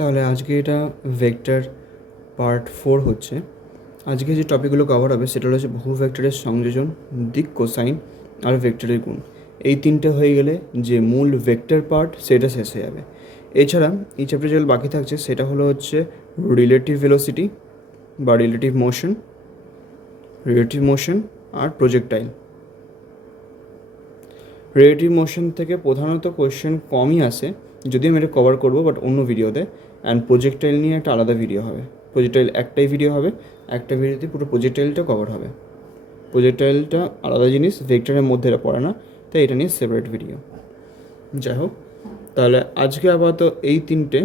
তাহলে আজকে এটা ভেক্টর পার্ট 4 হচ্ছে। আজকে যে টপিকগুলো কভার হবে সেটা হচ্ছে বহু ভেক্টরের সংযোজন, দিক, কোসাইন আর ভেক্টরের গুণ। এই তিনটে হয়ে গেলে যে মূল ভেক্টর পার্ট সেটা শেষ হয়ে যাবে। এছাড়া এই চ্যাপ্টার যেগুলো বাকি থাকছে সেটা হচ্ছে রিলেটিভ ভেলোসিটি বা রিলেটিভ মোশন আর প্রজেক্টাইল। রিলেটিভ মোশন থেকে প্রধানত কোয়েশ্চেন কমই আসে, যদিও আমি এটা কভার করবো বাট অন্য ভিডিওতে। অ্যান্ড প্রজেক্টাইল নিয়ে একটা আলাদা ভিডিও হবে। প্রজেক্টাইল একটাই ভিডিও হবে, একটা ভিডিওতে পুরো প্রজেক্টাইলটা কভার হবে। প্রজেক্টাইলটা আলাদা জিনিস, ভেক্টরের মধ্যে এটা পড়ে না, তাই এটা নিয়ে সেপারেট ভিডিও। যাই হোক, তাহলে আজকে আপাতত এই তিনটে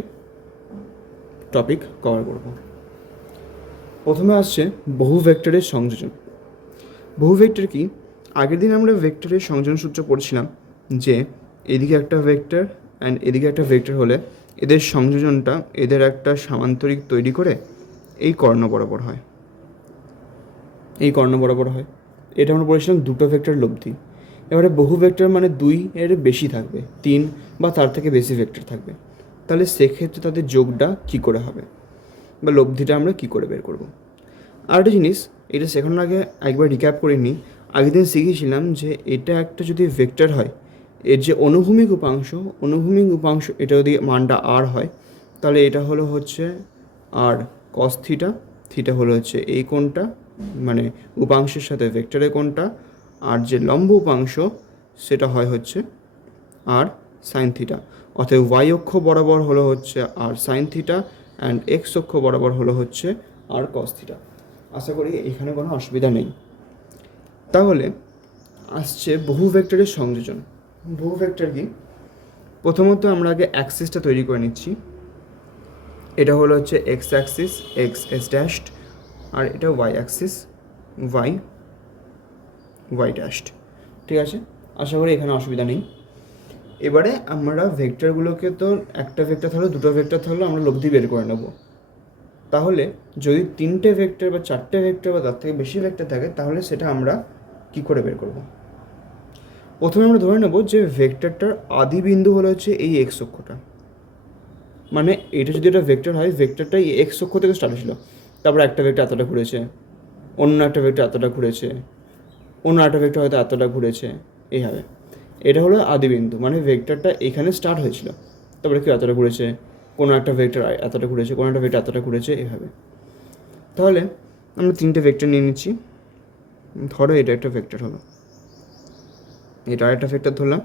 টপিক কভার করব। প্রথমে আসছে বহু ভেক্টরের সংযোজন। বহু ভেক্টর কি? আগের দিন আমরা ভেক্টরের সংযোজন সূত্র পড়ছিলাম যে এদিকে একটা ভেক্টর অ্যান্ড এদিকে একটা ভেক্টর হলে এদের সংযোজনটা এদের একটা সামান্তরিক তৈরি করে এই কর্ণ বরাবর হয়। এটা আমরা পড়েছিলাম দুটো ভেক্টর লব্ধি। এবারে বহু ভেক্টর মানে 2 এর বেশি থাকবে, 3 বা তার থেকে বেশি ভেক্টর থাকবে। তাহলে সেক্ষেত্রে তাদের যোগটা কী করে হবে বা লব্ধিটা আমরা কী করে বের করব। আর একটা জিনিস, এটা শেখানোর আগে একবার রিক্যাপ করে নিই। আগের দিন শিখেছিলাম যে এটা একটা যদি ভেক্টর হয়, এর যে অনুভূমিক উপাংশ এটা যদি মানটা আর হয়, তাহলে এটা হচ্ছে আর কস থিটা, থিটা হচ্ছে এই কোণটা, মানে উপাংশের সাথে ভেক্টরের কোণটা, আর যে লম্ব উপাংশ সেটা হচ্ছে আর সাইন থিটা। অতএব ওয়াই অক্ষ বরাবর হচ্ছে আর সাইন থিটা অ্যান্ড এক্স অক্ষ বরাবর হচ্ছে আর কস থিটা। আশা করি এখানে কোনো অসুবিধা নেই। তাহলে আসছে বহু ভেক্টরের সংযোজন। বহু ভেক্টর কি? প্রথমত আমরা আগে অ্যাক্সিসটা তৈরি করে নিচ্ছি। এটা হচ্ছে X axis, X S dashed, আর এটা ওয়াই অ্যাক্সিস, ওয়াই ড্যাশড। ঠিক আছে, আশা করি এখানে অসুবিধা নেই। এবারে আমরা ভেক্টরগুলোকে, তো একটা ভেক্টর থাকলে দুটো ভেক্টর থাকলে আমরা লব্ধি বের করে নেব। তাহলে যদি 3টে ভেক্টর বা 4টে ভেক্টর বা তার থেকে বেশি ভেক্টর থাকে তাহলে সেটা আমরা কি করে বের করব। প্রথমে আমরা ধরে নেব যে ভেক্টরটার আদি বিন্দু হচ্ছে এই এক্স অক্ষটা। মানে এটা যদি একটা ভেক্টর হয়, ভেক্টরটা এই এক্স অক্ষ থেকে স্টার্ট হয়েছিল, তারপর একটা ভেক্টর এতটা ঘুরেছে, অন্য একটা ভেক্টর এতটা ঘুরেছে, অন্য একটা ভেক্টর হয়তো এতটা ঘুরেছে, এইভাবে। এটা হলো আদি বিন্দু, মানে ভেক্টরটা এখানে স্টার্ট হয়েছিল, তারপরে কেউ এতটা ঘুরেছে, কোনো একটা ভেক্টর এতটা ঘুরেছে, কোনো একটা ভেক্টর এতটা ঘুরেছে, এভাবে। তাহলে আমরা 3টে ভেক্টর নিয়ে নিচ্ছি। ধরো এটা একটা ভেক্টর হলো, এটা আরেকটা ভেক্টর ধরলাম,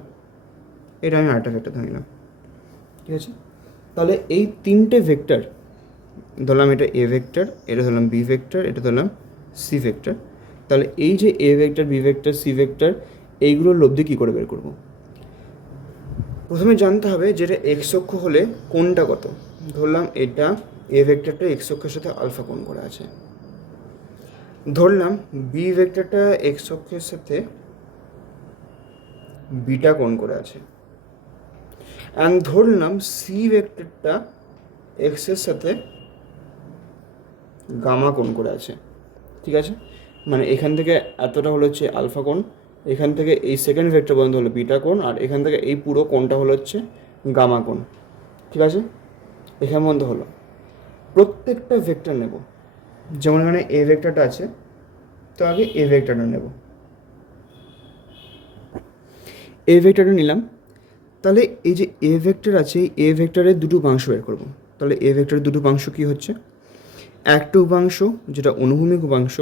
এটা আমি আরেকটা ভেক্টর ধরে নিলাম। ঠিক আছে, তাহলে এই 3টে ভেক্টর ধরলাম, এটা এ ভেক্টর, এটা ধরলাম বি ভেক্টর, এটা ধরলাম সি ভেক্টর। তাহলে এই যে A vector, B vector, C vector, এইগুলোর লব্ধি কী করে বের করব। প্রথমে জানতে হবে যেটা এক্স অক্ষ হলে কোণটা কত। ধরলাম এটা এ ভেক্টরটা এক্স অক্ষের সাথে আলফা কোণ করে আছে। ধরলাম বি ভেক্টরটা এক্স অক্ষের সাথে বিটা কোণ করে আছে। অ্যান্ড ধরলাম সি ভেক্টরটা এক্সের সাথে গামা কোণ করে আছে। ঠিক আছে, মানে এখান থেকে এতটা হচ্ছে আলফা কোণ, এখান থেকে এই সেকেন্ড ভেক্টর পর্যন্ত হলো বিটা কোণ, আর এখান থেকে এই পুরো কোণটা হচ্ছে গামা কোণ। ঠিক আছে, এখান মধ্যে হলো প্রত্যেকটা ভেক্টর নেব। যেমন এখানে এ ভেক্টরটা আছে, তো আগে এ ভেক্টরটা নেব। এ ভেক্টরটা নিলাম, তাহলে এই যে এ ভেক্টর আছে, এ ভেক্টরের দুটো উপাংশ বের করব। তাহলে এ ভেক্টরের দুটো উপাংশ কী হচ্ছে? একটা উপাংশ যেটা অনুভূমিক উপাংশ,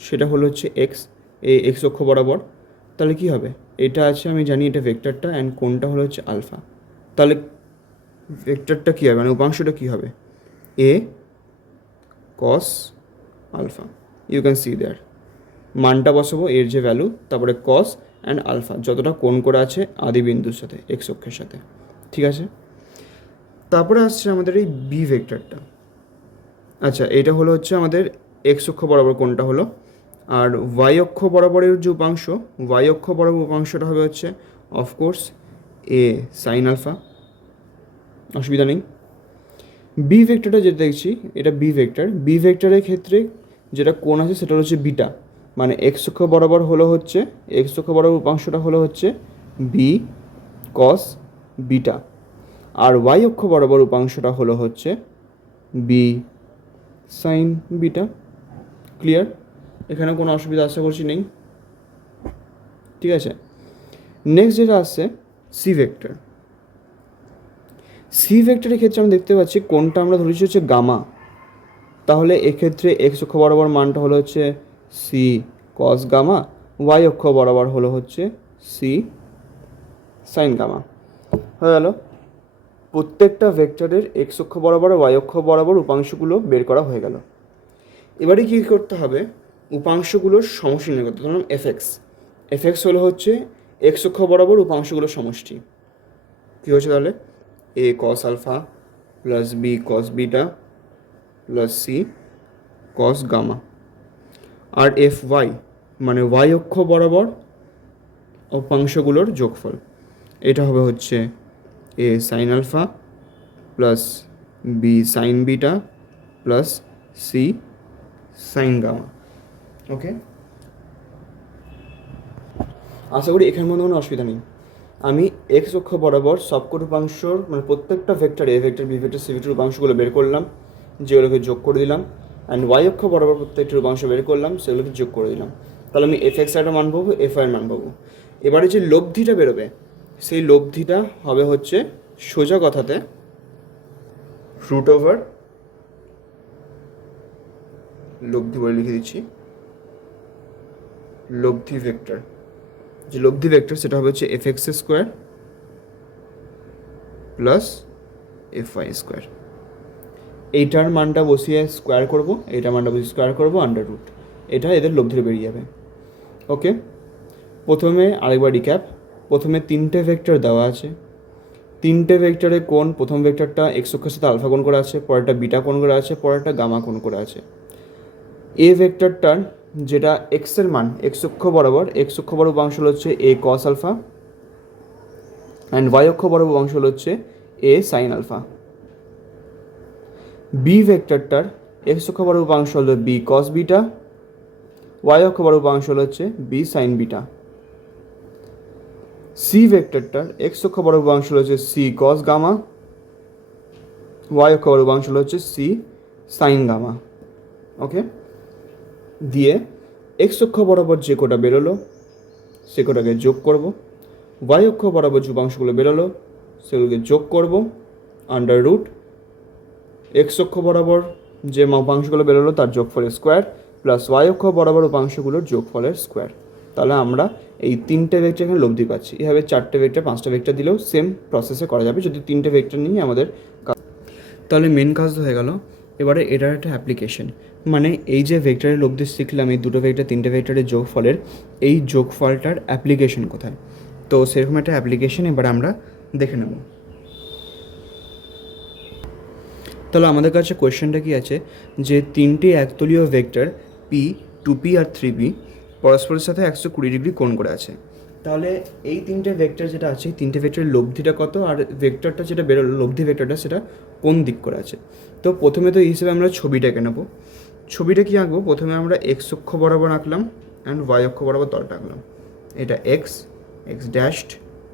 সেটা হচ্ছে এক্স, এই এক্স অক্ষ বরাবর। তাহলে কি হবে? এটা আছে, আমি জানি এটা ভেক্টরটা, অ্যান্ড কোণটা হচ্ছে আলফা। তাহলে ভেক্টরটা কী হবে, মানে উপাংশটা কী হবে? A cos alpha. You can see there, মানটা বসাবো এর যে ভ্যালু, তারপরে কস অ্যান্ড আলফা, যতটা কোণ করে আছে আদি বিন্দুর সাথে এক্স অক্ষের সাথে। ঠিক আছে, তারপরে আসছে আমাদের এই বি ভেক্টরটা। আচ্ছা, এটা হচ্ছে আমাদের এক্স অক্ষ বরাবর কোণটা হলো, আর ওয়াই অক্ষ বরাবরের যে উপাংশ, ওয়াই অক্ষ বরাবর উপাংশটা হবে হচ্ছে অফকোর্স এ সাইন আলফা। অসুবিধা নেই। বি ভেক্টরটা যেটা দেখছি, এটা বি ভেক্টর। বি ভেক্টরের ক্ষেত্রে যেটা কোণ আছে সেটা হচ্ছে বিটা, মানে এক্স অক্ষ বরাবর হচ্ছে এক্স অক্ষ বরাবর উপাংশটা হচ্ছে বি কস বিটা। আর ওয়াই অক্ষ বরাবর উপাংশটা হলো হচ্ছে বি সাইন বিটা। ক্লিয়ার? এখানে কোনো অসুবিধা আশা করছি নেই। ঠিক আছে, নেক্সট যেটা আসছে সি ভেক্টর। সি ভেক্টরের ক্ষেত্রে আমরা দেখতে পাচ্ছি কোনটা আমরা ধরেছি হচ্ছে গামা, তাহলে এক্ষেত্রে এক্স অক্ষ বরাবর মানটা হলো হচ্ছে সি কস গামা, ওয়াই অক্ষ বরাবর হলো হচ্ছে সি সাইন গামা। হয়ে গেল, প্রত্যেকটা ভেক্টরের এক্স অক্ষ বরাবর ওয়াই অক্ষ বরাবর উপাংশগুলো বের করা হয়ে গেল। এবারে কী করতে হবে, উপাংশগুলোর সমষ্টি নির্ণয় করতে। ধরুন এফএক্স হলো হচ্ছে এক্স অক্ষ বরাবর উপাংশগুলোর সমষ্টি। কী হচ্ছে তাহলে, A cos alpha plus B cos beta plus C cos gamma. আর এফ ওয়াই মানে ওয়াই অক্ষ বরাবর উপাংশগুলোর যোগফল, এটা হবে হচ্ছে A sine alpha plus B sine beta plus C sine gamma. Okay, আশা করি এখানের মধ্যে কোনো অসুবিধা নেই। আমি এক্স অক্ষ বরাবর সবকট উপাংশর মানে প্রত্যেকটা vector A vector B vector C vector উপাংশগুলো বের করলাম, যেগুলোকে যোগ করে দিলাম। অ্যান্ড ওয়াই অক্ষ বরাবর প্রত্যেকটা উপাংশ বের করলাম, সেগুলোকে যোগ করে দিলাম। তাহলে আমি এফ এক্স একটা মান পাবো, এফ আই এর মান পাবো। এবারে যে লব্ধিটা বেরোবে, সেই লব্ধিটা হবে হচ্ছে সোজা কথাতে রুট ওভার, লব্ধি বলে লিখে দিচ্ছি, লব্ধি ভেক্টর। যে লব্ধি ভেক্টর সেটা হবে হচ্ছে F X square plus F Y square. এইটার মানটা বসিয়ে স্কোয়ার করবো, এইটার মানটা বসিয়ে স্কোয়ার করবো, আন্ডার রুট, এটা এদের লব্ধিটা বেরিয়ে যাবে। ওকে, প্রথমে আরেকবার রিক্যাপ। প্রথমে তিনটে ভেক্টর দেওয়া আছে, তিনটে ভেক্টরে কোণ, প্রথম ভেক্টরটা এক্স অক্ষের সাথে আলফা কোণ করে আছে, পরেরটা বিটা কোণ করে আছে, পরেরটা গামা কোণ করে আছে। এ ভেক্টরটার যেটা এক্সের মান এক্স অক্ষ বরাবর উপাংশ হচ্ছে এ কস আলফা, অ্যান্ড ওয়াই অক্ষ বরাবর উপাংশ হচ্ছে A sine alpha. B ভেক্টরটার X অক্ষ বরাবর উপাংশ হলো বি কস বিটা, ওয়াই অক্ষ বরাবর উপাংশ হচ্ছে বি সাইন বিটা। সি ভেক্টরটার এক্স অক্ষ বরাবর উপাংশ হচ্ছে সি কস গামা, ওয়াই অক্ষ বরাবর উপাংশ হচ্ছে সি সাইন গামা। ওকে, দিয়ে এক্স অক্ষ বরাবর যে কোটা বেরোলো সে কোটাকে যোগ করব, ওয়াই অক্ষ বরাবর যে উপাংশগুলো বেরোলো সেগুলোকে যোগ করব, আন্ডার রুট এক্স অক্ষ বরাবর যে উপাংশগুলো বেরোলো তার যোগফলের স্কোয়ার প্লাস ওয়াই অক্ষ বরাবর উপাংশগুলোর যোগফলের স্কোয়ার। তাহলে আমরা এই তিনটে ভেক্টর এখানে লব্ধি পাচ্ছি। এভাবে চারটে ভেক্টর পাঁচটা ভেক্টর দিলেও সেম প্রসেসে করা যাবে যদি তিনটে ভেক্টর নিয়ে আমাদের কাজ। তাহলে মেন কাজ হয়ে গেল। এবারে এটার একটা অ্যাপ্লিকেশন, মানে এই যে ভেক্টরের লব্ধি শিখলাম এই দুটো ভেক্টর তিনটে ভেক্টরের যোগফলের, এই যোগফলটার অ্যাপ্লিকেশন কোথায়, তো সেরকম একটা অ্যাপ্লিকেশন এবার আমরা দেখে নেব। তাহলে আমাদের কাছে কোয়েশ্চেনটা কি আছে, যে তিনটি একতলীয় ভেক্টর পি, 2p আর 3p পরস্পরের সাথে 120 ডিগ্রি কোণ করে আছে। তাহলে এই তিনটে ভেক্টর যেটা আছে, এই তিনটে ভেক্টরের লব্ধিটা কত, আর ভেক্টরটা যেটা বেরোলো লব্ধি ভেক্টরটা সেটা কোন দিক করে আছে। তো প্রথমে তো এই হিসেবে আমরা ছবিটাকে নেব। ছবিটা কি আঁকবো, প্রথমে আমরা এক্স অক্ষ বরাবর আঁকলাম অ্যান্ড ওয়াই অক্ষ বরাবর তলটা আঁকলাম। এটা এক্স ড্যাশড,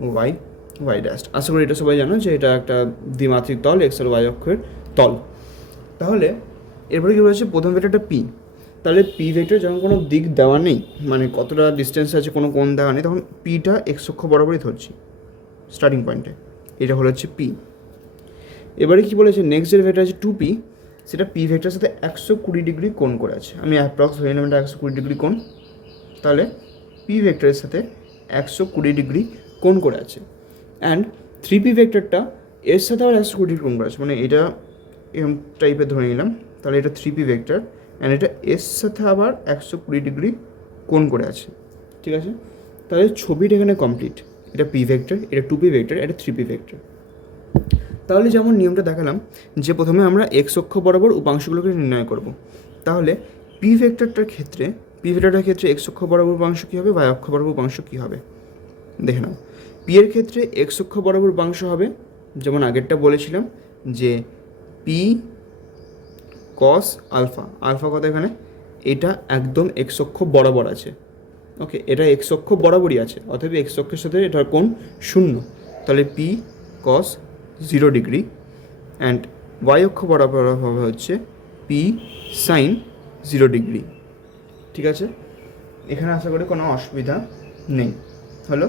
ওয়াই ড্যাশড। আশা করি এটা সবাই জানো যে এটা একটা দ্বিমাত্রিক তল, এক্স আর ওয়াই অক্ষের তল। তাহলে এরপরে কী বলেছে, প্রথম ভেক্টরটা পি। তাহলে পি ভেক্টর যখন কোনো দিক দেওয়া নেই, মানে কতটা ডিস্টেন্স আছে কোনো কোণ দেওয়া নেই, তখন পিটা এক্স অক্ষ বরাবরই ধরছি স্টার্টিং পয়েন্টে। এটা হলো হচ্ছে পি। এবারে কী বলেছে, নেক্সট যে ভেক্টর আছে 2p, সেটা পি ভেক্টরের সাথে 120 ডিগ্রি কোণ করে আছে। আমি অ্যাপ্রক্স ধরে নিলাম এটা 120 ডিগ্রি কোণ। তাহলে পি ভেক্টরের সাথে 120 ডিগ্রি কোণ করে আছে। অ্যান্ড 3p ভেক্টরটা এর সাথে আবার 120 ডিগ্রি কোণ করে আছে, মানে এটা এরকম টাইপের ধরে নিলাম। তাহলে এটা 3p ভেক্টর অ্যান্ড এটা এর সাথে আবার 120 ডিগ্রি কোণ করে আছে। ঠিক আছে, তাহলে ছবিটা এখানে কমপ্লিট। এটা পি ভেক্টর, এটা 2p ভেক্টর, এটা 3p ভেক্টর। তাহলে যেমন নিয়মটা দেখালাম যে প্রথমে আমরা এক্স অক্ষ বরাবর উপাংশগুলোকে নির্ণয় করব। তাহলে পি ভেক্টরটার ক্ষেত্রে এক্স অক্ষ বরাবর উপাংশ কী হবে, ওয়াই অক্ষ বরাবর উপাংশ কী হবে দেখে নাও। পি এর ক্ষেত্রে এক্স অক্ষ বরাবর উপাংশ হবে, যেমন আগেরটা বলেছিলাম যে পি কস আলফা। আলফা কথা এখানে এটা একদম এক্স অক্ষ বরাবর আছে। ওকে, এটা এক্স অক্ষ বরাবরই আছে, অতএব এক্স অক্ষের সাথে এটার কোণ 0। তাহলে P cos 0 degree and Y অক্ষ বরাবর হবে হচ্ছে পি সাইন 0 ডিগ্রি। ঠিক আছে, এখানে আশা করি কোনো অসুবিধা নেই। হলো,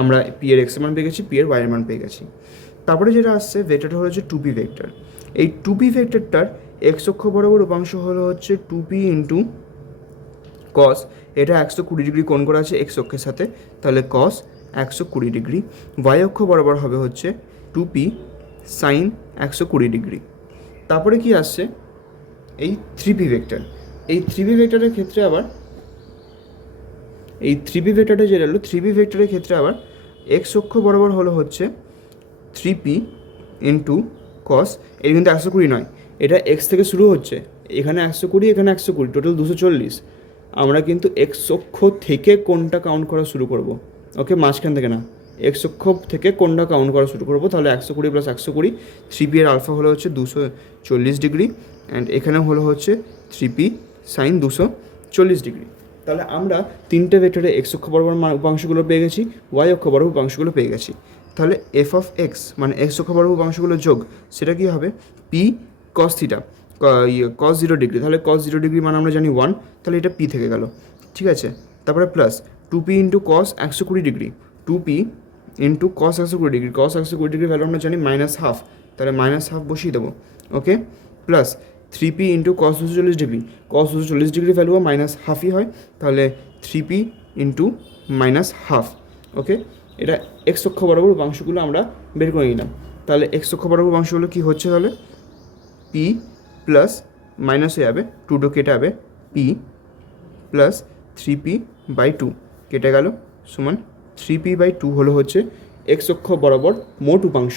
আমরা পি এর এক্স এর মান পেয়ে গেছি, পি এর ওয়াই এর মান পেয়ে গেছি। তারপরে যেটা আসছে ভেক্টরটা হলো হচ্ছে 2p ভেক্টর। এই 2p ভেক্টরটার এক্স অক্ষ বরাবর উপাংশ হলো হচ্ছে 2p ইন্টু কস, এটা 120 ডিগ্রি কোণ করা আছে এক্স অক্ষের সাথে, তাহলে কস 120 ডিগ্রি। ওয়াই অক্ষ বরাবর হবে হচ্ছে 2p সাইন 120 ডিগ্রি। তারপরে কি আসছে এই 3p ভেক্টর। এই 3p ভেক্টরের ক্ষেত্রে আবার এই 3p ভেক্টরটা যেটা হলো 3p ভেক্টরের ক্ষেত্রে আবার এক্স অক্ষ বরাবর হলো হচ্ছে 3p ইন্টু কস, এটা কিন্তু 120 নয়, এটা এক্স থেকে শুরু হচ্ছে, এখানে 120, এখানে 120, টোটাল 240। আমরা কিন্তু এক্স অক্ষ থেকে কোনটা কাউন্ট করা শুরু করব, ওকে, মাঝখান থেকে না, এক্স অক্ষ থেকে কোনটা কাউন্ট করা শুরু করবো। তাহলে 120 প্লাস 120, 3p এর আলফা হলো হচ্ছে 240 ডিগ্রি অ্যান্ড এখানে হলো হচ্ছে 3p সাইন 240 ডিগ্রি। তাহলে আমরা তিনটে ভেক্টরে এক্স অক্ষ বরাবর উপাংশগুলো পেয়ে গেছি, ওয়াই অক্ষ বরাবর উপাংশগুলো পেয়ে গেছি। তাহলে এফ অফ এক্স মানে এক্স অক্ষ বরাবর উপাংশগুলো যোগ, সেটা কি হবে পি কস থিটা, কস 0 ডিগ্রি, তাহলে কস 0 ডিগ্রি মানে আমরা জানি 1, তাহলে এটা পি থেকে গেল। ঠিক আছে, তারপরে plus 2p into cos 120 degree, 2p into cos 120 degree, cos 120 degree value আমরা জানি -1/2, তাহলে -1/2 বসিয়ে দেবো। Okay, plus 3p into cos 240 degree, cos 240 degree ভ্যালুও -1/2ই হয়, তাহলে 3p ইন্টু -1/2। ওকে, এটা এক্স অক্ষ বরাবর উপাংশগুলো আমরা বের করে নিলাম। তাহলে এক্স অক্ষ বরাবর উপাংশগুলো কী হচ্ছে, তাহলে পি প্লাস মাইনাস হয়ে যাবে, 2 কেটে যাবে, পি প্লাস 3p/2 কেটে গেল সমান 3p/2 হলো হচ্ছে এক্স অক্ষ বরাবর মোট উপাংশ।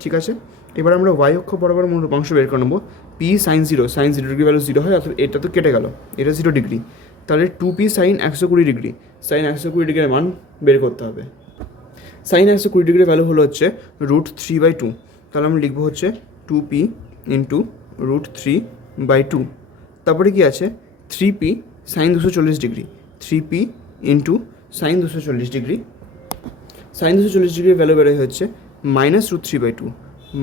ঠিক আছে, এবার আমরা ওয়াই অক্ষ বরাবর মোট উপাংশ বের করে নেবো। পি সাইন 0 ডিগ্রি ভ্যালু 0 হয়, অথবা এটা তো কেটে গেল, এটা 0 ডিগ্রি, তাহলে 2p সাইন 120 ডিগ্রি, সাইন 120 ডিগ্রির মান বের করতে হবে। সাইন 120 ডিগ্রির ভ্যালু হলো হচ্ছে √3/2, তাহলে আমরা লিখবো হচ্ছে 2p ইন্টু √3/2। তারপরে কি আছে 3p sine 240 degree, 3p into sine 240 degree, sine 240 ডিগ্রির ভ্যালু বেরোয় হচ্ছে -√3/2,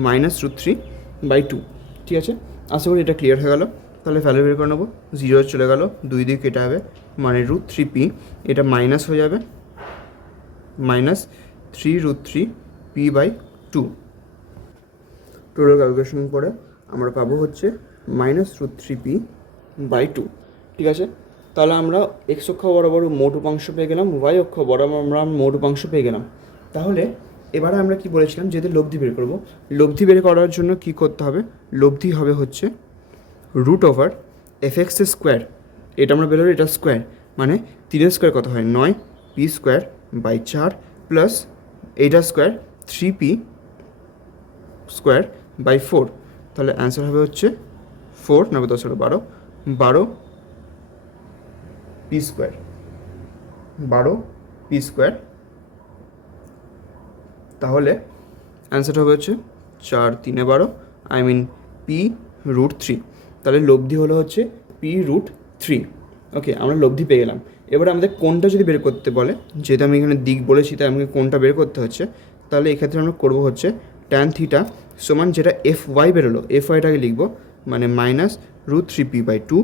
-√3/2। ঠিক আছে, আশা করি এটা ক্লিয়ার হয়ে গেল। তাহলে ভ্যালু বের করে নেবো, 0 চলে গেল, 2 দিয়ে কেটে হবে, মানে √3p, এটা মাইনাস হয়ে যাবে, -3√3p/2। টোটাল ক্যালকুলেশন করে আমরা পাবো হচ্ছে -√3p/2। ঠিক আছে, তাহলে আমরা এক্স অক্ষ বরাবর মোট উপাংশ পেয়ে গেলাম, ওয়াই অক্ষ বরাবর আমরা মোট উপাংশ পেয়ে গেলাম। তাহলে এবারে আমরা কি বলেছিলাম, যেহেতু লব্ধি বের করব, লব্ধি বের করার জন্য কি করতে হবে, লব্ধি হবে হচ্ছে √f(x²), এটা আমরা বেরোলো, এটা স্কোয়ার, মানে 3 স্কোয়ার কত হয় 9, p²/4 প্লাস এইটা স্কোয়ার 3p²/4, তাহলে অ্যান্সার হবে হচ্ছে 4 9 10 12 p², তাহলে অ্যান্সারটা হবে হচ্ছে 4 3 12, আই মিন p√3। তাহলে লব্ধি হলো হচ্ছে p√3। ওকে, আমরা লব্ধি পেয়ে গেলাম। এবারে আমাদের কোনটা যদি বের করতে বলে, যেহেতু আমি এখানে দিক বলেছি তাই আমাকে কোনটা বের করতে হচ্ছে, তাহলে এক্ষেত্রে আমরা করবো হচ্ছে tan থিটা সমান যেটা fy বেরোলো, fyটাকে লিখবো, মানে -√3p/2,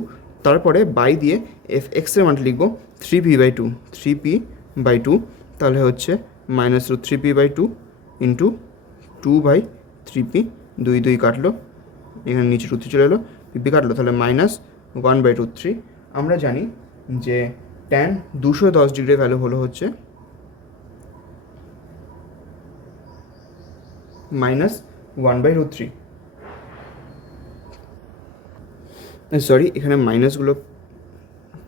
তারপরে বাই দিয়ে fx এর মানটা লিখবো 3p/2, তাহলে হচ্ছে -√3p/2 ইন্টু 2/3p, 2 2 কাটলো, এখানে নিচে √3 চলে এলো, পিপি কাটলো, তাহলে -1/√3। আমরা জানি যে tan 210 ডিগ্রির ভ্যালু হলো হচ্ছে -1/√3। সরি, এখানে মাইনাসগুলো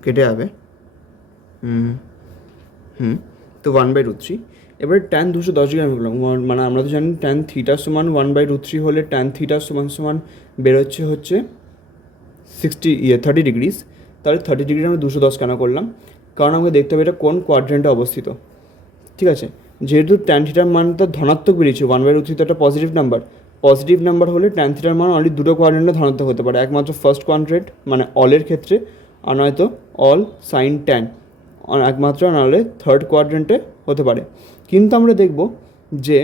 কেটে যাবে, তো 1/√3। এবারে tan 210 ডিগ্রি আমি বললাম, মানে আমরা তো জানি tan থিটা সমান 1/√3 হলে tan থিটা সমান বেরোচ্ছে হচ্ছে 30 ডিগ্রিজ। তাহলে 30 ডিগ্রি আমরা 210 কেন করলাম, কারণ আমাকে দেখতে হবে এটা কোন কোয়াড্রেন্টে অবস্থিত। ঠিক আছে, যেহেতু tan থিটার মানটা ধনাত্মক বেরিয়েছে, 1/√3 তো একটা পজিটিভ নাম্বার হলে tan থিটার মান অনলি দুটো কোয়াড্রেন্টে ধনাত্মক হতে পারে, একমাত্র ফার্স্ট কোয়াড্রেন্ট মানে অলের ক্ষেত্রে, আর নয়তো অল সাইন tan, একমাত্র নাহলে থার্ড কোয়াড্রেন্টে হতে পারে। কিন্তু আমরা দেখব যে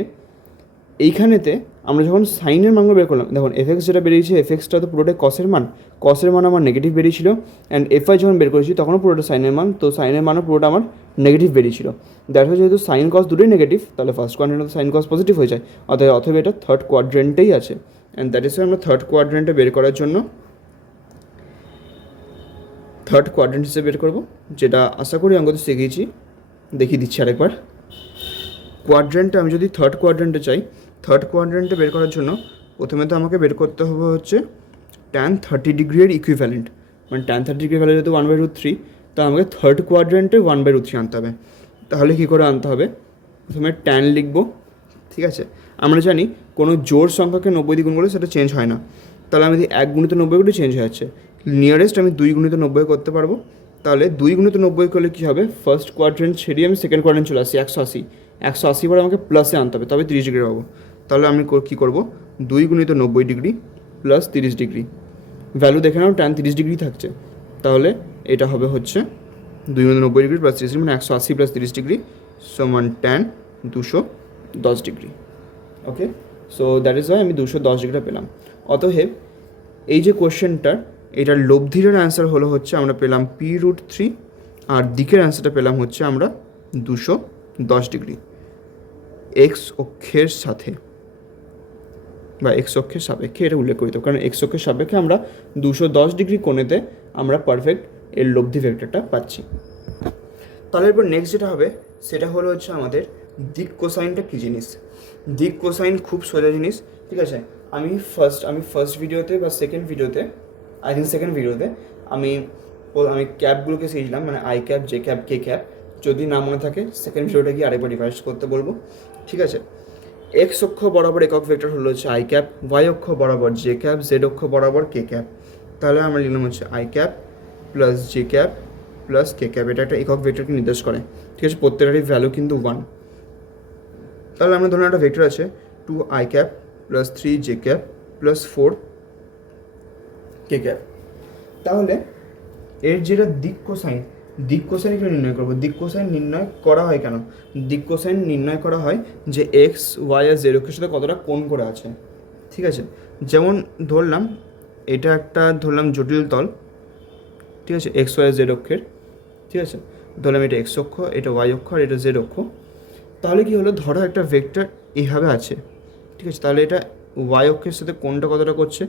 এইখানেতে আমরা যখন সাইনের মানগুলো বের করলাম, দেখুন এফএক্স যেটা বেরিয়েছে, এফএক্সটা তো পুরোটাই কসের মান, কসের মান আমার নেগেটিভ বেরিয়েছিল। অ্যান্ড এফআই যখন বের করেছি তখনও পুরোটা সাইনের মান, তো সাইনের মানও পুরোটা আমার নেগেটিভ বেরিয়েছিল। দ্যাট হয় যেহেতু সাইন কস দুটোই নেগেটিভ, তাহলে ফার্স্ট কোয়াড্রেন্টে সাইন কস পজিটিভ হয়ে যায়, অথবা এটা থার্ড কোয়াড্রেন্টেই আছে। অ্যান্ড দ্যাট ইজ আমরা থার্ড কোয়াড্রেন্টে বের করার জন্য থার্ড কোয়াড্রেন্ট হিসেবে বের করবো, যেটা আশা করি অঙ্কতে শিখিয়েছি, দেখিয়ে দিচ্ছি আরেকবার। কোয়াড্রেন্টে আমি যদি থার্ড কোয়াড্রেন্টে চাই, থার্ড কোয়াড্রেন্টে বের করার জন্য প্রথমে তো আমাকে বের করতে হবে হচ্ছে ট্যান 30 ডিগ্রির ইকুইভ্যালেন্ট, মানে ট্যান 30 ডিগ্রি ভ্যালু যেহেতু 1/√3, তা আমাকে থার্ড কোয়াড্রেন্টে 1/√3 আনতে হবে। তাহলে কী করে আনতে হবে, প্রথমে ট্যান লিখবো, ঠিক আছে। আমরা জানি কোনো জোড় সংখ্যাকে 90 দিয়ে গুণ করলে সেটা চেঞ্জ হয় না, তাহলে আমি যদি 1 × 90 করে চেঞ্জ হয়ে যাচ্ছে। নিয়ারেস্ট আমি 2 × 90 করতে পারবো, তাহলে 2 × 90 করলে কী হবে, ফার্স্ট কোয়াড্রেন্ট ছেড়িয়ে আমি সেকেন্ড কোয়াড্রেন্ট চলে আসি 180, 180 পরে আমাকে প্লাসে আনতে হবে, তবে 30 ডিগ্রি পাবো। তাহলে আমি কী করবো, 2 × 90 ডিগ্রি প্লাস 30 ডিগ্রি, ভ্যালু দেখে নাও ট্যান 30 ডিগ্রি থাকছে, তাহলে এটা হবে হচ্ছে 2 × 90 ডিগ্রি প্লাস 30 ডিগ্রি, মানে 180 প্লাস 30 ডিগ্রি সমান tan 210 degree. Okay, so that is Y আমি 210 ডিগ্রিটা পেলাম। অতএব এই যে কোশ্চেনটার, এটার লব্ধিটার অ্যান্সার হলো হচ্ছে আমরা পেলাম p√3, আর দিকের অ্যান্সারটা পেলাম হচ্ছে আমরা 210 ডিগ্রি এক্স অক্ষের সাথে বা এক্স অক্ষের সাপেক্ষে, এটা উল্লেখ করি তো, কারণ এক্স অক্ষের সাপেক্ষে আমরা 210 ডিগ্রি কোণেতে আমরা পারফেক্ট এর লব্ধি ভেক্টরটা পাচ্ছি। তাহলে এরপর নেক্সট যেটা হবে সেটা হলো হচ্ছে আমাদের দিক কোসাইনটা কী জিনিস। দিক কোসাইন খুব সোজা জিনিস, ঠিক আছে। আমি ফার্স্ট ভিডিওতে বা সেকেন্ড ভিডিওতে, আই থিঙ্ক সেকেন্ড ভিডিওতে আমি ক্যাপগুলোকে শিখছিলাম, মানে I cap, J cap, K cap. যদি না মনে থাকে সেকেন্ড ভিডিওটা গিয়ে আরেকবার রিভাইজ করতে বলবো, ঠিক আছে। এক্স অক্ষ বরাবর একক ভেক্টর হলো হচ্ছে আই ক্যাপ, ওয়াই অক্ষ বরাবর জে ক্যাপ, জেড অক্ষ বরাবর কে ক্যাপ। তাহলে আমরা লিখলাম হচ্ছে I cap plus J cap plus K cap, এটা একটা একক ভেক্টরকে নির্দেশ করে, ঠিক আছে। প্রত্যেকটারই ভ্যালু কিন্তু 1। তাহলে আমরা ধরুন একটা ভেক্টর আছে 2 I cap plus 3 J cap plus 4 K cap. তাহলে এর যেটা দিক কোসাইন একটু নির্ণয় করবো। দিক কোসাইন নির্ণয় করা হয় কেন, দিক কোসাইন নির্ণয় করা হয় যে এক্স ওয়াই আর জেড অক্ষের সাথে কতটা কোণ করে আছে, ঠিক আছে। যেমন ধরলাম এটা একটা ধরলাম জটিল তল, ঠিক আছে, এক্স ওয়াই জেড অক্ষের, ঠিক আছে। ধরলাম এটা এক্স অক্ষ, এটা ওয়াই অক্ষ, আর এটা জেড অক্ষ। তাহলে কি হলো, ধরো একটা ভেক্টর এইভাবে আছে, ঠিক আছে। তাহলে এটা ওয়াই অক্ষের সাথে কোণটা কতটা করছে,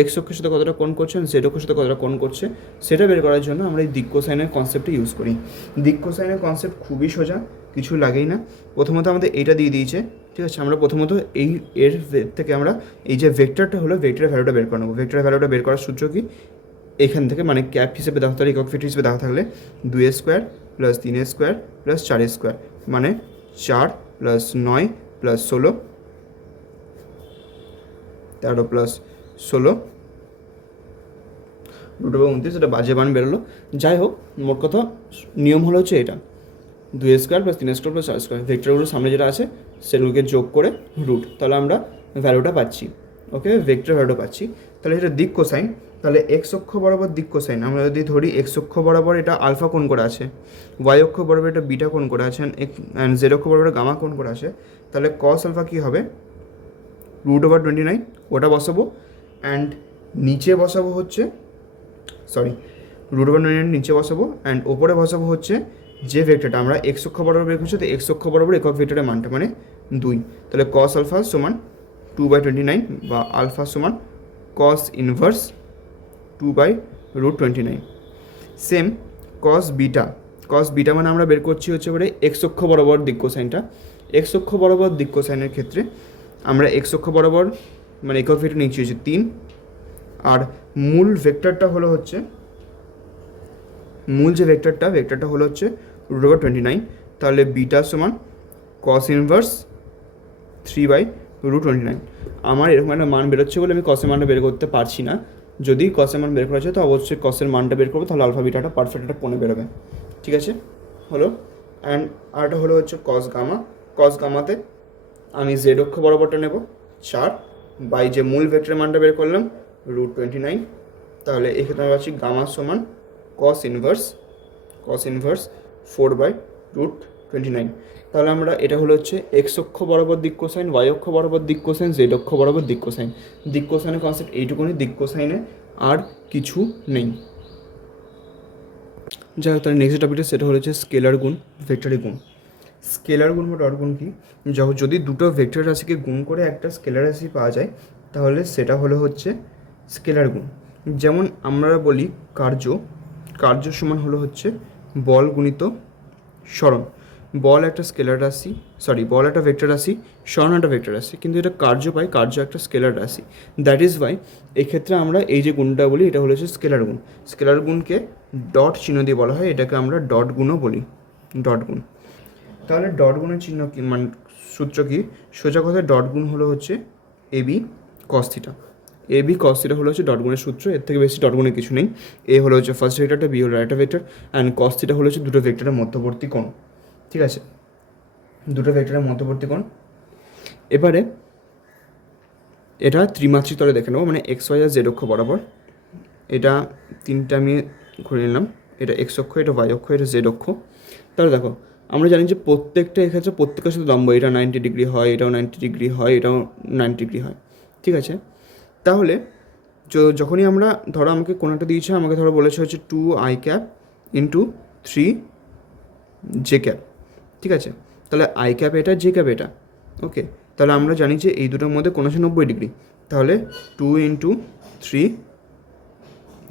এক্স অক্ষের সাথে কতটা কোণ করছে, জেড অক্ষের সাথে কতটা কোণ করছে, সেটা বের করার জন্য আমরা এই দিক কোসাইনের কনসেপ্টটা ইউজ করি। দিক কোসাইনের কনসেপ্ট খুবই সোজা, কিছু লাগেই না। প্রথমত আমাদের এইটা দিয়ে দিয়েছে, ঠিক আছে। আমরা প্রথমত এর থেকে আমরা এই যে ভেক্টরটা হলো, ভেক্টরের ভ্যালুটা বের করে নেবো। ভেক্টরের ভ্যালুটা বের করার সূত্র কি, এখান থেকে মানে ক্যাপ হিসেবে দেখা থাকলে, একক ভেক্টর হিসেবে দেখা থাকলে 2a² plus 3a² plus 4a², মানে 4 প্লাস 9 প্লাস 16, 13 প্লাস 16 √29, এটা বাজে মান বেরোলো। যাই হোক, মোট কথা নিয়ম হলো হচ্ছে এটা 2a² plus 3a² plus 4a², ভেক্টরগুলো সামনে যেটা আছে সেগুলোকে যোগ করে রুট, তাহলে আমরা ভ্যালুটা পাচ্ছি। ওকে, ভেক্টর ভ্যালুটা পাচ্ছি। তাহলে এটা দিক কোসাইন। তাহলে এক্স অক্ষ বরাবর দিক কোসাইন আমরা যদি ধরি, এক্স অক্ষ বরাবর এটা আলফা কোণ করে আছে, ওয়াই অক্ষ বরাবর এটা বিটা কোণ করে আছে, অ্যান্ড জেড অক্ষ বরাবর গামা কোণ করে আছে। তাহলে কস আলফা কী হবে, √29, ওটা বসাবো। অ্যান্ড নিচে বসাবো হচ্ছে, √29 নিচে বসাবো, অ্যান্ড ওপরে বসাবো হচ্ছে যে ভেক্টরটা আমরা এক্স অক্ষ বরাবর বের করছি, তো এক্স অক্ষ বরাবর একক ভেক্টরের মানটা মানে 2। তাহলে কস আলফা সমান 2/29, বা আলফা সমান কস ইনভার্স 2/√29। সেম কস বিটা মানে আমরা বের করছি হচ্ছে এবারে এক্স অক্ষ বরাবর দিক কোসাইনটা। এক্স অক্ষ বরাবর দিক কোসাইনের ক্ষেত্রে আমরা এক্স অক্ষ বরাবর মানে একক ভেক্টর নিচ্ছি হচ্ছে 3, আর মূল ভেক্টরটা হলো হচ্ছে, মূল যে ভেক্টরটা হলো হচ্ছে √29। তাহলে বিটা সমান কস ইনভার্স 3/√29। আমার এরকম একটা মান বেরোচ্ছে বলে আমি কসের মানটা বের করতে পারছি না। যদি কসের মান বের করা যায় তো অবশ্যই কসের মানটা বের করবো, তাহলে আলফা বিটাটা পারফেক্ট একটা কোণে বেরোবে, ঠিক আছে। হলো, অ্যান্ড আরটা হলো হচ্ছে কস গামাতে আমি জেড অক্ষ বরাবরটা নেব 4, বাই যে মূল ভেক্টরের মানটা বের করলাম √29। তাহলে এক্ষেত্রে আমরা পাচ্ছি গামা সমান কস ইনভার্স 4/√29। তাহলে আমরা এটা হলো হচ্ছে এক্স অক্ষ বরাবর দিক কোসাইন, ওয়াই অক্ষ বরাবর দিক কোসাইন, জেড অক্ষ বরাবর দিক কোসাইন। দিক কোসাইনের কনসেপ্ট এইটুকুনি, দিক কোসাইনে আর কিছু নেই। যাই হোক, তাহলে নেক্সট টপিকটা সেটা হচ্ছে স্কেলার গুণ, ভেক্টরের গুণ। স্কেলার গুণ বা ডট গুণ কি? যদি দুটো ভেক্টর রাশিকে গুণ করে একটা স্কেলার রাশি পাওয়া যায় তাহলে সেটা হলো হচ্ছে স্কেলার গুণ। যেমন আমরা বলি কার্য সমান হলো হচ্ছে বল গুণিত সরণ। বল একটা স্কেলার রাশি, বল একটা ভেক্টর রাশি, সরণ একটা ভেক্টর রাশি, কিন্তু এটা কার্য পাই, কার্য একটা স্কেলার রাশি। দ্যাট ইজ ওয়াই এক্ষেত্রে আমরা এই যে গুণটা বলি এটা হলো হচ্ছে স্কেলার গুণ। স্কেলার গুণকে ডট চিহ্ন দিয়ে বলা হয়, এটাকে আমরা ডট গুণও বলি, ডট গুণ। তাহলে ডট গুণের চিহ্ন কি, মানে সূত্র কি? সোজা কথায় ডট গুণ হলো হচ্ছে AB cos theta. AB cos theta হলো হচ্ছে ডট গুণের সূত্র, এর থেকে বেশি ডট গুণের কিছু নেই। এ হলো হচ্ছে ফার্স্ট ভেক্টরটা, বি হলো আরেকটা ভেক্টর, অ্যান্ড কস থিটা হলো হচ্ছে দুটো ভেক্টরের মধ্যবর্তী কোণ। ঠিক আছে, দুটো ভেক্টরের মধ্যবর্তী কোণ। এবারে এটা ত্রিমাত্রিক তলে দেখে নেবো, মানে এক্স ওয়াই আর জেড অক্ষ বরাবর। এটা তিনটা আমি ঘুরে নিলাম, এটা এক্স অক্ষ, এটা ওয়াই অক্ষ, এটা জেড অক্ষ। তাহলে দেখো আমরা জানি যে প্রত্যেকটা এক্ষেত্রে প্রত্যেকের সাথে লম্ব, এটা 90 ডিগ্রি হয়, এটাও 90 ডিগ্রি হয়, এটাও 90 ডিগ্রি হয়। ঠিক আছে, তাহলে যখনই আমরা ধরো আমাকে কোনো একটা দিয়েছে, আমাকে ধরো বলেছে হচ্ছে 2i cap into 3j cap. ঠিক আছে, তাহলে আই ক্যাপ এটা, জে ক্যাপ এটা। ওকে, তাহলে আমরা জানি যে এই দুটোর মধ্যে কোনো আছে 90 ডিগ্রি, তাহলে 2 ইন্টু 3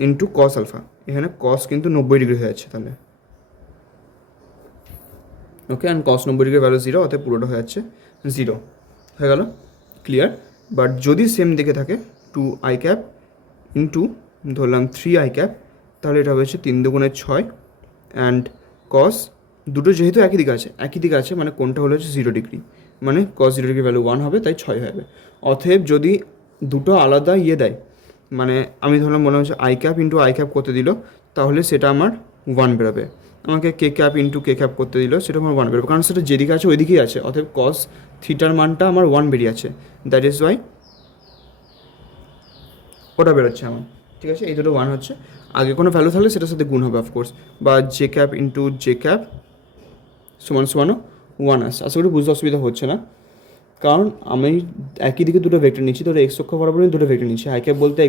ইন্টু কস আলফা, এখানে কস কিন্তু 90 ডিগ্রি হয়ে যাচ্ছে তাহলে। ওকে, অ্যান্ড কস 90 ডিগ্রি ভ্যালু 0, অর্থাৎ পুরোটা হয়ে যাচ্ছে 0 হয়ে গেল। ক্লিয়ার? বাট যদি সেম দিকে থাকে 2i ক্যাপ ইন্টু ধরলাম 3i ক্যাপ, তাহলে এটা হচ্ছে 3 দুগুণে 6, অ্যান্ড কস দুটো যেহেতু একই দিকে আছে মানে কোনটা হলো হচ্ছে 0 ডিগ্রি, মানে কস 0 ডিগ্রি ভ্যালু 1 হবে, তাই 6 হয়ে যাবে। অতএব যদি দুটো আলাদা দেয়, মানে আমি ধরলাম মনে হচ্ছে I cap into I cap করতে দিল, তাহলে সেটা আমার 1 বেরোবে। আমাকে কে ক্যাপ ইন্টু কে ক্যাপ করতে দিল, সেটা আমার 1 বেরোবে, কারণ সেটা যেদিকে আছে ওই দিকেই আছে। অতএব কস থিটার মানটা আমার 1 বেরিয়ে আছে, দ্যাট ইজ ওয়াই ওটা বেরোচ্ছে আমার। ঠিক আছে, এই দুটো 1 হচ্ছে। আগে কোনো ভ্যালু থাকলে সেটার সাথে গুণ হবে অফকোর্স, বা J cap into J cap সমানও 1 আসছে। আশা করি বুঝতে অসুবিধা হচ্ছে না, কারণ আমি একই দিকে দুটো ভেক্টর নিচ্ছি, ধরো এক্স অক্ষ বরাবরই দুটো ভেক্টর নিচ্ছি। আই ক্যাপ বলতে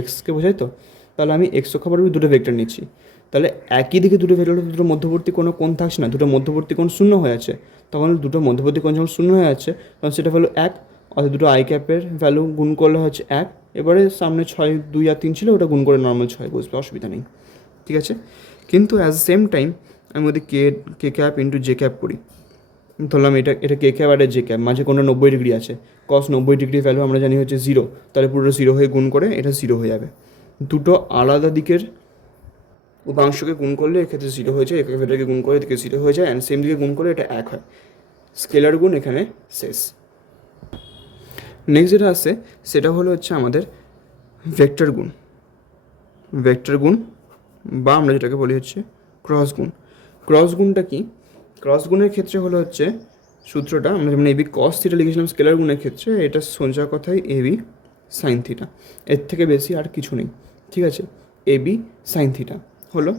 এক্সকে বোঝাই তো, তাহলে আমি এক্স অক্ষ বরাবরই দুটো ভেক্টর নিচ্ছি। তাহলে একই দিকে দুটো ভেক্টর, দুটো মধ্যবর্তী কোনো কোণ থাকছে না, দুটো মধ্যবর্তী কোণ শূন্য হয়ে আছে। তখন দুটো মধ্যবর্তী কোণ যখন শূন্য হয়ে আছে তখন সেটা হলো 1, অর্থাৎ দুটো আই ক্যাপের ভ্যালু গুণ করলে হচ্ছে 1। এবারে সামনে 6, 2 আর 3 ছিল, ওটা গুণ করে নর্মাল 6 বসবে, অসুবিধা নেই। ঠিক আছে, কিন্তু অ্যাট দ্য সেম টাইম আমি যদি কে ক্যাপ ইন্টু জে ক্যাপ করি, ধরলাম এটা কে ক্যাপ আর জে ক্যাপ, মাঝে কোনো 90 ডিগ্রি আছে, কস 90 ডিগ্রি ভ্যালু আমরা জানি হচ্ছে 0, তাহলে পুরো 0 হয়ে গুণ করে এটা 0 হয়ে যাবে। দুটো আলাদা দিকের উপাংশকে গুণ করলে এক্ষেত্রে 0 হয়ে যায়, এটাকে গুণ করে এদিকে 0 হয়ে যায়, অ্যান্ড সেম দিকে গুণ করে এটা 1 হয়। স্কেলার গুণ এখানে শেষ। নেক্সট যেটা আসছে সেটা হলো হচ্ছে আমাদের ভেক্টর গুণ। ভেক্টর গুণ বা আমরা যেটাকে বলি হচ্ছে ক্রস গুণ। ক্রস গুণটা কি? ক্রস গুণের ক্ষেত্রে হলো হচ্ছে সূত্রটা আমরা যেমন এবি কস থিটা লিখেছিলাম স্কেলার গুণের ক্ষেত্রে, এটা সোজা কথাই এবি সাইন থিটা, এর থেকে বেশি আর কিছু নেই। ঠিক আছে, এবি সাইন থিটা হলো।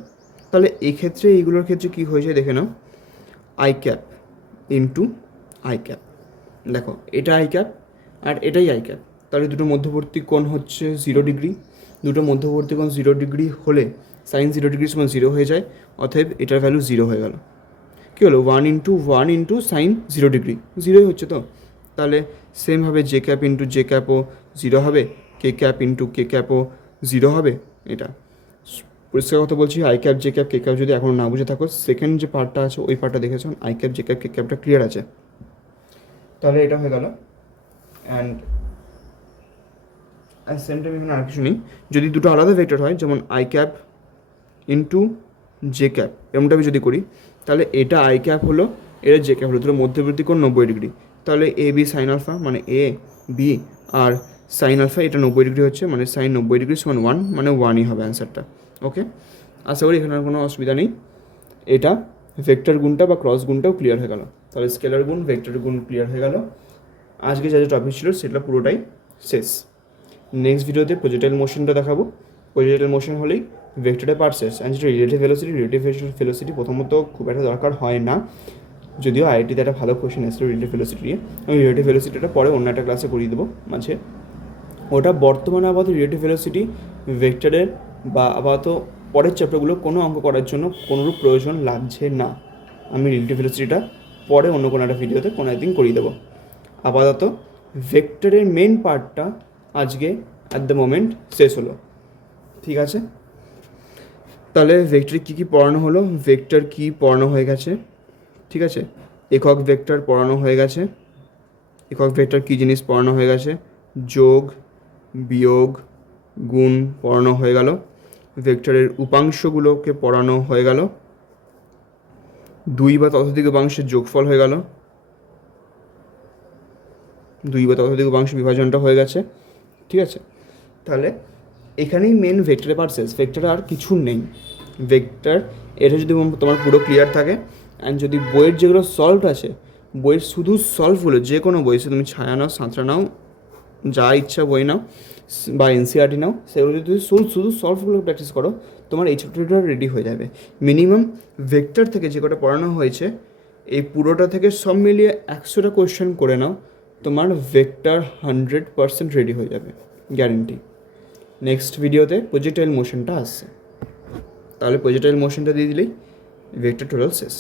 তাহলে এক্ষেত্রে এইগুলোর ক্ষেত্রে কী হয়েছে দেখে নাও, I cap into I cap. দেখো এটা আই ক্যাপ আর এটাই আই ক্যাপ, তাহলে দুটো মধ্যবর্তী কোণ হচ্ছে 0 ডিগ্রি। দুটো মধ্যবর্তী কোণ 0 ডিগ্রি হলে সাইন 0 ডিগ্রি সমান 0 হয়ে যায়, অতএব এটার ভ্যালু 0 হয়ে গেল। কী হলো, 1 ইন্টু সাইন 0 ডিগ্রি, 0ই হচ্ছে তো। তাহলে সেমভাবে জে ক্যাপ ইন্টু জে ক্যাপও 0 হবে, কে ক্যাপ ইন্টু কে ক্যাপও 0 হবে। এটা পরিষ্কার কথা বলছি, I cap J cap K cap যদি এখনও না বুঝে থাকো, সেকেন্ড যে পার্টটা আছে ওই পার্টটা দেখেছো, I cap J cap K ক্যাপটা ক্লিয়ার আছে। তাহলে এটা হয়ে গেল। অ্যান্ড সেম টাইম এখানে আর কিছু নেই। যদি দুটো আলাদা ভেক্টর হয়, যেমন I cap into J cap, এরকমটা আমি যদি করি, তাহলে এটা আই ক্যাপ হলো, এটা জে ক্যাপ হলো, দুটো মধ্যবর্তী কোণ 90 ডিগ্রি। তাহলে এ বি সাইন আলফা, মানে A B R sine alpha, এটা 90 ডিগ্রি হচ্ছে, মানে সাইন 90 ডিগ্রি সমান 1, মানে 1ই হবে অ্যান্সারটা। ওকে, আশা করি এখানে আর কোনো অসুবিধা নেই। এটা ভেক্টর গুণটা বা ক্রস গুণটাও ক্লিয়ার হয়ে গেল। তাহলে স্কেলার গুণ, ভেক্টর গুণ ক্লিয়ার হয়ে গেল। আজকে যা যা টপিক ছিল সেটা পুরোটাই শেষ। নেক্সট ভিডিওতে প্রজেক্টাইল মোশনটা দেখাবো। প্রজেক্টাইল মোশন হলেই ভেক্টরের পার্ট শেষ। অ্যান্ড যেটা রিলেটিভ ভেলোসিটি প্রথমত খুব একটা দরকার হয় না, যদিও আইআইটিতে একটা ভালো কোয়েশ্চেন এসেছিলো রিলেটিভ ভেলোসিটি নিয়ে, আমি রিলেটিভ ভেলোসিটিটা পরে অন্য একটা ক্লাসে করিয়ে দেবো মাঝে। ওটা বর্তমানে আপাতত রিলেটিভ ভেলোসিটি ভেক্টরের বা আপাতত পরের চ্যাপ্টারগুলো কোনো অঙ্ক করার জন্য কোনোরূপ প্রয়োজন লাগছে না। আমি রিলেটিভ ভেলোসিটিটা পরে অন্য কোনো একটা ভিডিওতে কোনো একদিন করিয়ে দেবো। আপাতত ভেক্টরের মেন পার্টটা আজকে অ্যাট দ্য মোমেন্ট শেষ হলো, ঠিক আছে? তাহলে ভেক্টরে কী কী পড়ানো হলো, ভেক্টর কী পড়ানো হয়ে গেছে, ঠিক আছে? একক ভেক্টর পড়ানো হয়ে গেছে, একক ভেক্টর কী জিনিস পড়ানো হয়ে গেছে, যোগ বিয়োগ গুণ পড়ানো হয়ে গেল, ভেক্টরের উপাংশগুলোকে পড়ানো হয়ে গেল, দুই বা ততোধিক উপাংশের যোগফল হয়ে গেল, দুই বা ততোধিক উপাংশ বিভাজনটা হয়ে গেছে, ঠিক আছে? তাহলে এখানেই মেন ভেক্টরের পার্ট শেষ, ভেক্টরে আর কিছু নেই। ভেক্টর এটা যদি তোমার পুরো ক্লিয়ার থাকে, অ্যান্ড যদি বইয়ের যেগুলো সলভ আছে, বইয়ের শুধু সলভগুলো যে কোনো বই, সে তুমি ছায়া নাও, সাঁতরা নাও, যা ইচ্ছা বই নাও বা এনসিআরটি নাও, সেগুলো যদি শুধু সলভগুলো প্র্যাকটিস করো, তোমার এই চ্যাপ্টারটা রেডি হয়ে যাবে। মিনিমাম ভেক্টর থেকে যে কটা পড়ানো হয়েছে এই পুরোটা থেকে সব মিলিয়ে 100টা কোয়েশ্চেন করে নাও, তোমার ভেক্টর 100% রেডি হয়ে যাবে, গ্যারেন্টি। নেক্সট ভিডিওতে প্রজেক্টাইল মোশনটা আসছে, তাহলে প্রজেক্টাইল মোশনটা দিয়ে দিলেই ভেক্টর টোটাল শেষ।